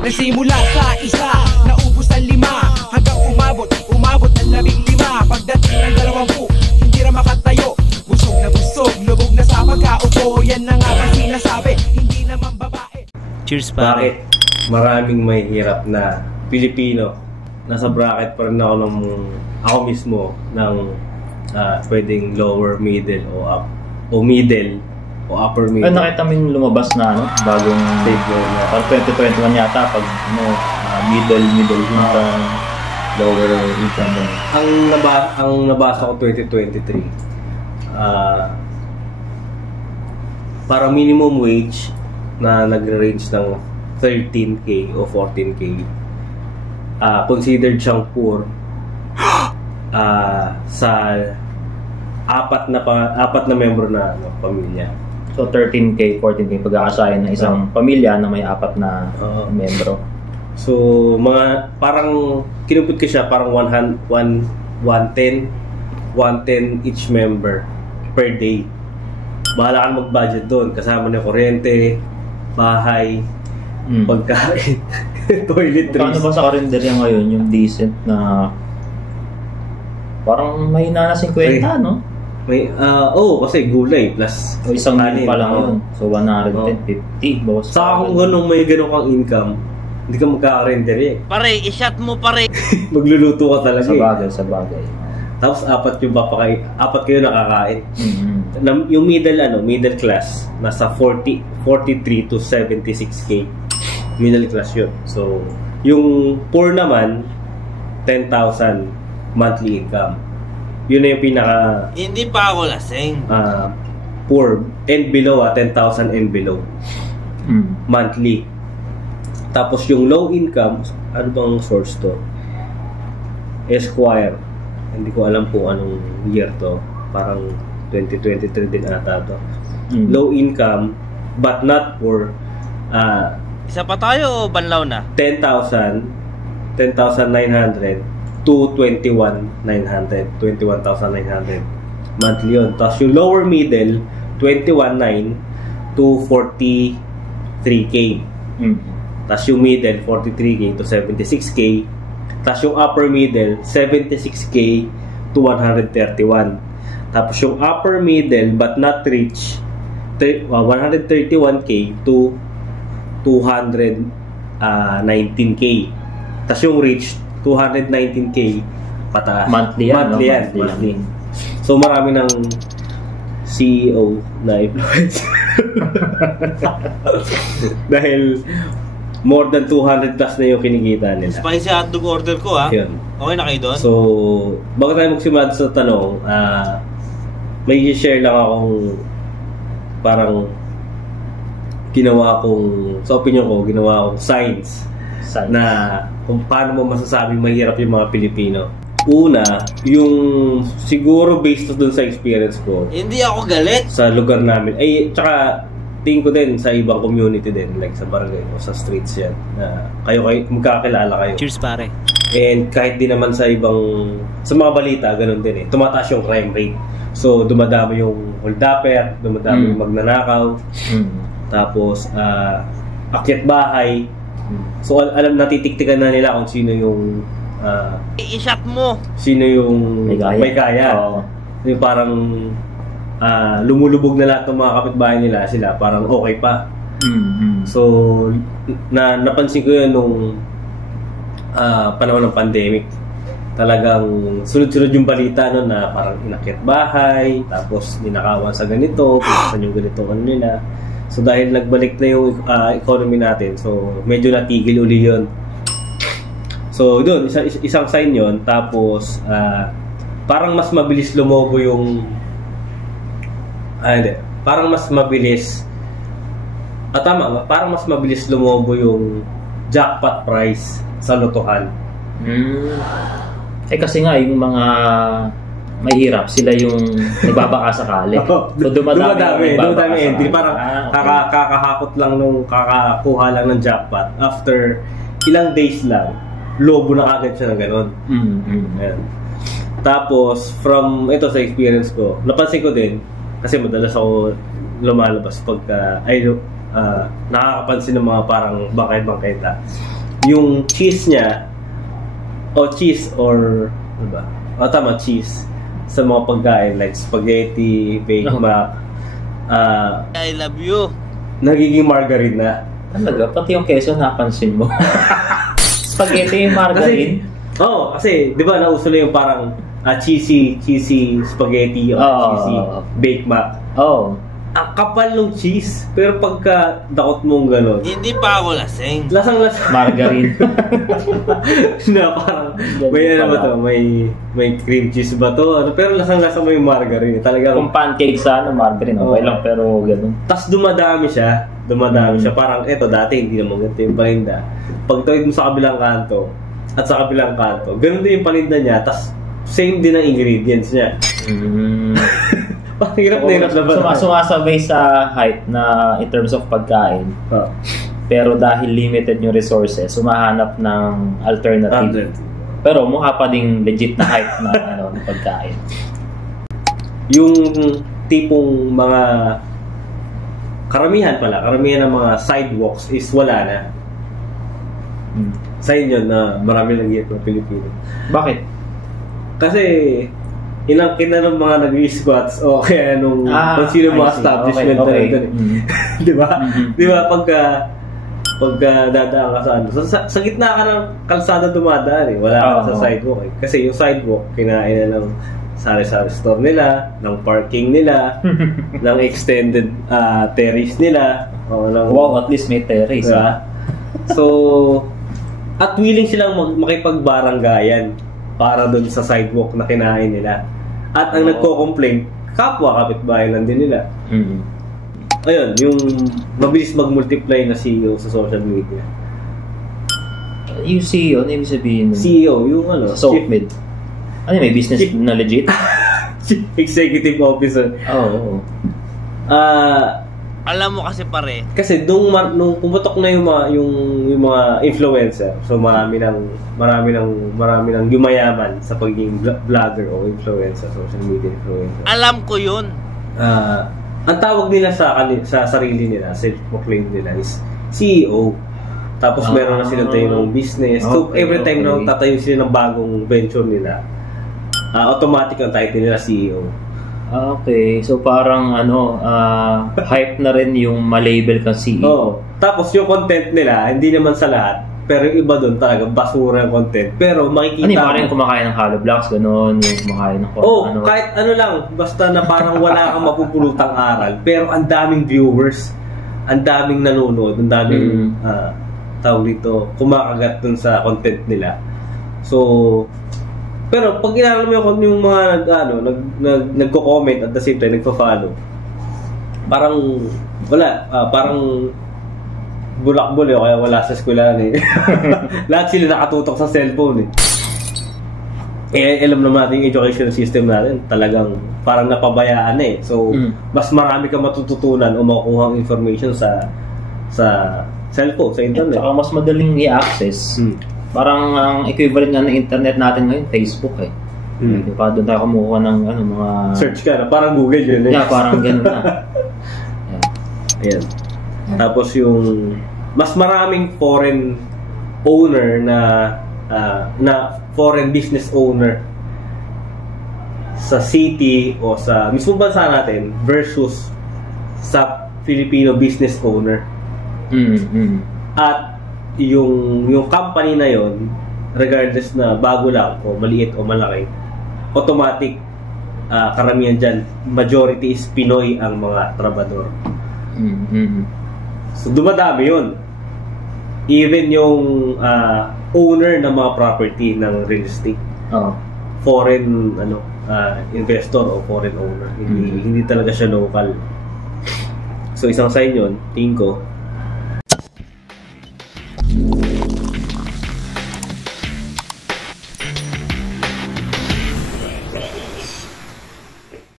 Nagsimula sa isa, naubos ang 5, hanggang umabot ng 15. Pagdating ng 20, hindi na makatayo. Busog na busog, lubog na sa pagkaupo. Yan na nga ba sinasabi, hindi naman babae. Cheers pare. Bakit maraming may hirap na Pilipino nasa bracket pa rin ako mismo ng pwedeng lower middle o up o middle o upper middle. Ay, nakita mo yung lumabas na bagong figure na pag 2021 yata pag middle income, lower income. Ang nabasa ko 2023 para minimum wage na nagre-range ng 13K o 14K, considered siyang poor sa apat na membro na pamilya. So 13K, 14K pag-aasahin ng isang pamilya na may 4 na membro. So mga parang kinupit ko siya parang 110 each member per day. Bahala kang mag-budget doon, kasama na kuryente, bahay, pagkain, toiletries. Paano ba sa karinderya ngayon yung decent na parang may na 50, no? May, kasi gulay plus o isang meal pa lang yun. So 150 boss. Sa kung may ganun kang income, hindi ka magkakarinderya. Pare, i-shot mo pare. Magluluto ka talaga. Sa bagay. Tapos apat kayo nakakain. Yung middle class nasa 43 to 76K. Middle class yun. So yung poor naman 10,000 monthly income. Yun na yung pinaka Hindi pa ako lasing. Poor and below 10,000 and below monthly. Tapos yung low income, ano bang source to? Esquire. Hindi ko alam po anong year to. Parang 2023 din ata to. Low income but not poor. Isa pa tayo o banlaw na? 10,900 to 21,900 monthly yun. Tapos yung lower middle 21,900 to 43K. Tapos yung middle 43K to 76K. Tapos yung upper middle 76K to 131. Tapos yung upper middle but not rich 131K to 219K. Tapos yung rich 219K pataas. Monthly yan. Monthly. So marami ng CEO na influence. Dahil more than 200 plus na yung kinikita nila. Spicy hotdog order ko Yun. Okay na kayo doon? So, bago tayo magsimula sa tanong, may share lang akong parang sa opinion ko, ginawa akong science na kung paano mo masasabing mahirap yung mga Pilipino. Una, yung siguro based doon sa experience ko. Hindi ako galit. Sa lugar namin. Tsaka tingin ko din sa ibang community din, like sa barangay o sa streets yan, na kayo magkakilala kayo. Cheers pare. And kahit din naman sa mga balita, ganun din tumataas yung crime rate. So dumadami yung holdupper, dumadami yung magnanakaw, tapos akyat bahay. So alam, natitiktikan na nila kung sino yung i-shot mo. Sino yung may kaya. Yung parang lumulubog na lahat ng mga kapitbahay nila, sila parang okay pa. So napansin ko yun nung panahon ng pandemic. Talagang sunod-sunod yung balita na parang inakyat bahay, tapos ninakawan sa ganito, pinagsan yung ganito nila. So dahil nagbalik na yung economy natin, so medyo natigil uli yun. So doon, isang sign yun. Tapos parang mas mabilis lumobo yung parang mas mabilis parang mas mabilis lumobo yung jackpot price sa lotohan. Kasi nga yung mga mahirap, sila yung nagbabaka sakali. So dumadami. Hindi parang kakahakot lang nung kakakuha lang ng jackpot. After ilang days lang, lobo na kagad siya ng ganon. Tapos from ito sa experience ko, napansin ko din kasi madalas ako lumalabas pagka nakakapansin ng mga parang bangkay-bangketa. Yung cheese niya, cheese or ano ba? Tama, cheese sa mga pagkain like spaghetti, Bake Mac, I love you. nagiging margarine na. Talaga? Pati yung queso napansin mo. Spaghetti yung margarine? Kasi di ba nauso na yung parang cheesy spaghetti o cheesy Bake Mac. Ang kapal ng cheese, pero pagka dakot mong gano'n, Hindi pa ako lasing. lasang-lasa. Margarine. Na parang may ano ba to, may cream cheese ba to, pero lasang-lasa mo yung margarine. Talagang Kung pancake sa margarine, okay lang, pero gano'n. tas dumadami siya. Parang eto dati hindi naman ganito yung paninda. Pag tawid mo sa kabilang kanto at sa kabilang kanto, ganun din yung paninda niya, tas same din ang ingredients niya. Hirap na ba? Sumasabay sa hype na in terms of pagkain. Pero dahil limited yung resources, sumahanap ng alternative. Pero mukha pa ding legit na hype na pagkain. Yung tipong mga karamihan ng mga sidewalks is wala na. Sa inyo na marami lang ng Pilipino. Bakit? Kasi inangkin na ng mga nag-squats o kaya nung kung sino mga establishment na doon. Di ba? Di ba pagka dadaan ka sa gitna ka ng kalsada dumadaan wala ka sa sidewalk kasi yung sidewalk kinain na ng sari-sari store nila, ng parking nila, ng extended terrace nila. Wow, at least may terrace. Diba? So, at willing silang makipagbaranggayan para doon sa sidewalk na kinain nila. At ang nagko-complain, kapwa kapitbahay lang din nila. Ayun, yung mabilis mag-multiply na CEO sa social media. Yung CEO, ano ibig sabihin? CEO, yung Soapmed. May business na legit? Executive officer. Alam mo kasi pare. Kasi nung pumutok na yung mga influencer, so marami nang yumayaman sa pagiging vlogger o influencer, social media influencer. Alam ko yun. Ang tawag nila sa sarili nila, self-proclaimed nila is CEO. Tapos meron na silang tayo ng business. So every time na tatayo sila ng bagong venture nila, automatic ang title nila CEO. Okay, so parang hype na rin yung malabel kang CEO. Tapos yung content nila, hindi naman sa lahat, pero yung iba doon talaga basura yung content. Pero makikita parang kumakain ng hollow blocks, gano'n, yung kumakain ng kahit lang, basta na parang wala kang mapupulutang aral, pero ang daming viewers, ang daming nanonood, ang daming tawag dito, kumakagat dun sa content nila. So, pero pag inalam mo yung mga nagko-comment at the same time nagpo-follow, parang wala, parang bulak-bul kaya wala sa eskwelahan Lahat sila nakatutok sa cellphone alam naman natin yung education system natin talagang parang napabayaan So, mas marami kang matututunan o makukuha ang information sa cellphone, sa internet. Saka mas madaling i-access. Parang ang equivalent nga ng internet natin ngayon, Facebook Diba? Doon tayo kumukuha ng mga... Search ka na, parang Google yun parang gano'n na. Ayan. Tapos yung mas maraming foreign owner na foreign business owner sa city o sa mismong bansa natin versus sa Filipino business owner. At yung company na yon, regardless na bago lang o maliit o malaki, automatic karamihan dyan, majority is Pinoy ang mga trabador. So dumadami yun. Even yung owner ng mga property ng real estate, foreign investor o foreign owner, hindi talaga siya local. So isang sign yun, tingin ko,